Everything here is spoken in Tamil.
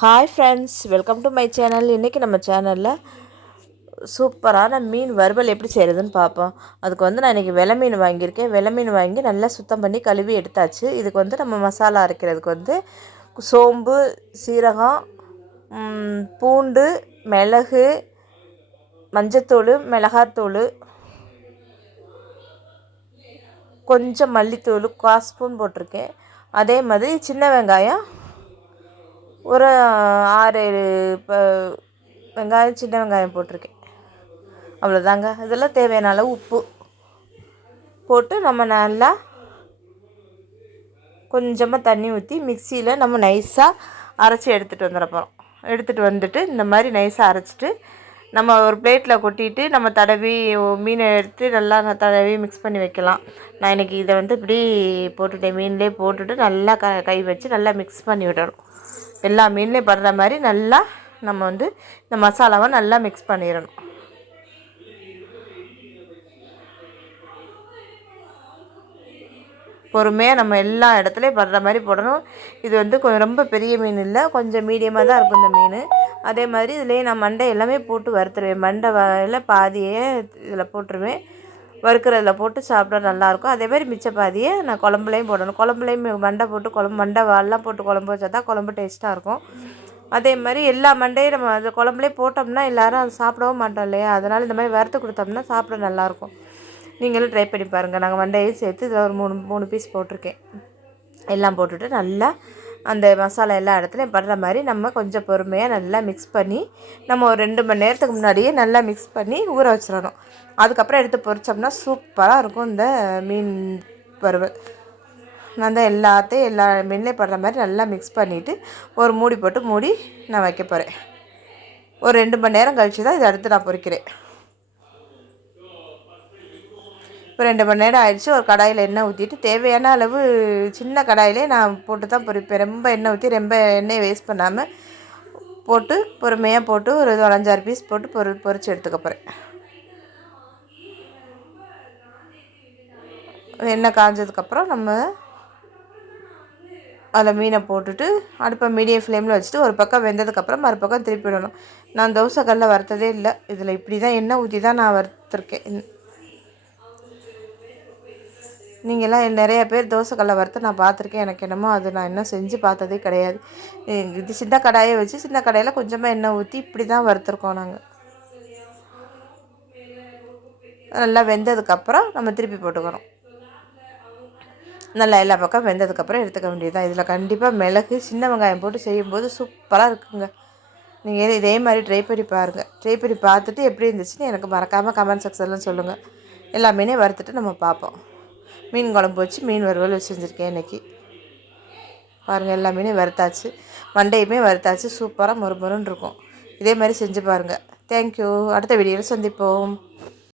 Hi friends, welcome to my channel. இன்றைக்கி நம்ம சேனலில் சூப்பரான மீன் வறுவல் எப்படி செய்கிறதுன்னு பார்ப்போம். அதுக்கு நான் இன்றைக்கி வெலை மீன் வாங்கியிருக்கேன். வெலை மீன் வாங்கி நல்லா சுத்தம் பண்ணி கழுவி எடுத்தாச்சு. இதுக்கு நம்ம மசாலா அரைக்கிறதுக்கு சோம்பு, சீரகம், பூண்டு, மிளகு, மஞ்சத்தூள், மிளகாத்தூள், கொஞ்சம் மல்லித்தூள் 1/4 ஸ்பூன் போட்டிருக்கேன். அதே மாதிரி சின்ன வெங்காயம் ஒரு 6-7 வெங்காயம், சின்ன வெங்காயம் போட்டிருக்கேன். அவ்வளோதாங்க. இதெல்லாம் தேவையான அளவு உப்பு போட்டு நம்ம நல்லா கொஞ்சமாக தண்ணி ஊற்றி மிக்சியில் நம்ம நைஸாக அரைச்சி எடுத்துகிட்டு வந்துடுறோம். எடுத்துகிட்டு வந்துட்டு இந்த மாதிரி நைஸாக அரைச்சிட்டு நம்ம ஒரு பிளேட்டில் கொட்டிட்டு நம்ம தடவி மீனை எடுத்து நல்லா தடவி மிக்ஸ் பண்ணி வைக்கலாம். நான் இன்றைக்கி இதை இப்படி போட்டுட்டேன். மீன்லேயே போட்டுட்டு நல்லா கை வச்சு நல்லா மிக்ஸ் பண்ணி விடணும். எல்லா மீன்லேயும் படுற மாதிரி நல்லா நம்ம இந்த மசாலாவை நல்லா மிக்ஸ் பண்ணிடணும். பொறுமையாக நம்ம எல்லா இடத்துலையும் படுற மாதிரி போடணும். இது கொஞ்சம் ரொம்ப பெரிய மீன் இல்லை, கொஞ்சம் மீடியமாக தான் இருக்கும் இந்த மீன். அதே மாதிரி இதுலேயே நான் மண்டை எல்லாமே போட்டு வறுத்துருவேன். மண்டை வகையில் பாதியே இதில் போட்டுருவேன். வறுக்கிறதில் போட்டு சாப்பிட நல்லாயிருக்கும். அதேமாதிரி மிச்ச பாதியை நான் குழம்புலையும் போடணும். குழம்புலையும் மண்டை போட்டு மண்டை வால்லாம் போட்டு குழம்பு வச்சா தான் குழம்பு டேஸ்ட்டாக இருக்கும். அதே மாதிரி எல்லா மண்டையும் நம்ம அந்த குழம்புலேயே போட்டோம்னா எல்லோரும் அதை சாப்பிடவும் மாட்டோம் இல்லையா? அதனால் இந்த மாதிரி வறுத்து கொடுத்தோம்னா சாப்பிட நல்லாயிருக்கும். நீங்களும் ட்ரை பண்ணி பாருங்கள். நாங்கள் மண்டையும் சேர்த்து இதில் ஒரு 3 பீஸ் போட்டிருக்கேன். எல்லாம் போட்டுட்டு நல்லா அந்த மசாலா எல்லா இடத்துலையும் படுற மாதிரி நம்ம கொஞ்சம் பொறுமையாக நல்லா மிக்ஸ் பண்ணி நம்ம ஒரு 2 மணி நேரத்துக்கு முன்னாடியே நல்லா மிக்ஸ் பண்ணி ஊற வச்சிடணும். அதுக்கப்புறம் எடுத்து பொரிச்சோம்னா சூப்பராக இருக்கும் இந்த மீன் வறுவல். நான் தான் எல்லா மீன்லேயும் படுற மாதிரி நல்லா மிக்ஸ் பண்ணிவிட்டு ஒரு மூடி போட்டு மூடி நான் வைக்க போகிறேன். ஒரு 2 மணி நேரம் கழித்து தான் இதை அடுத்து நான் பொரிக்கிறேன். இப்போ 2 மணி நேரம் ஆயிடுச்சு. ஒரு கடாயில் எண்ணெய் ஊற்றிட்டு தேவையான அளவு சின்ன கடாயிலே நான் போட்டு தான் பொரிப்பேன். ரொம்ப எண்ணெய் ஊற்றி ரொம்ப எண்ணெயை வேஸ்ட் பண்ணாமல் போட்டு பொறுமையாக போட்டு ஒரு 5-6 பீஸ் போட்டு பொரித்து எடுத்துக்க போகிறேன். எண்ணெய் காஞ்சதுக்கப்புறம் நம்ம அதில் மீனை போட்டுட்டு அடுப்பை மீடியம் ஃப்ளேமில் வச்சுட்டு ஒரு பக்கம் வெந்ததுக்கப்புறம் மறுபக்கம் திருப்பி விடணும். நான் தோசைக்கல்ல வறுத்ததே இல்லை. இதில் இப்படி தான் எண்ணெய் ஊற்றி தான் நான் வறுத்துருக்கேன். நீங்கள்லாம் நிறைய பேர் தோசைக்கல்லை வறுத்து நான் பார்த்துருக்கேன். எனக்கு என்னமோ அது நான் இன்னும் செஞ்சு பார்த்ததே கிடையாது. இது சின்ன கடாயை வச்சு சின்ன கடாயில் கொஞ்சமாக எண்ணெய் ஊற்றி இப்படி தான் வறுத்துருக்கோம் நாங்கள். நல்லா வெந்ததுக்கப்புறம் நம்ம திருப்பி போட்டுக்கணும். நல்லா எல்லா பக்கம் வெந்ததுக்கப்புறம் எடுத்துக்க வேண்டியது தான். இதில் கண்டிப்பாக மிளகு, சின்ன வெங்காயம் போட்டு செய்யும்போது சூப்பராக இருக்குங்க. நீங்கள் இதே மாதிரி ட்ரை பண்ணி பாருங்கள். ட்ரை பண்ணி பார்த்துட்டு எப்படி இருந்துச்சுன்னு எனக்கு மறக்காமல் கமெண்ட் செக்ஷனில் சொல்லுங்கள். எல்லா மீனையும் வறுத்துட்டு நம்ம பார்ப்போம். மீன் குழம்பு வச்சு மீன் வறுவல் செஞ்சுருக்கேன் இன்றைக்கி. பாருங்கள், எல்லா மீனையும் வறுத்தாச்சு, மண்டையுமே வறுத்தாச்சு. சூப்பராக மொறுமொறுன்னு இருக்கும். இதே மாதிரி செஞ்சு பாருங்கள். தேங்க்யூ. அடுத்த வீடியோவில் சந்திப்போம்.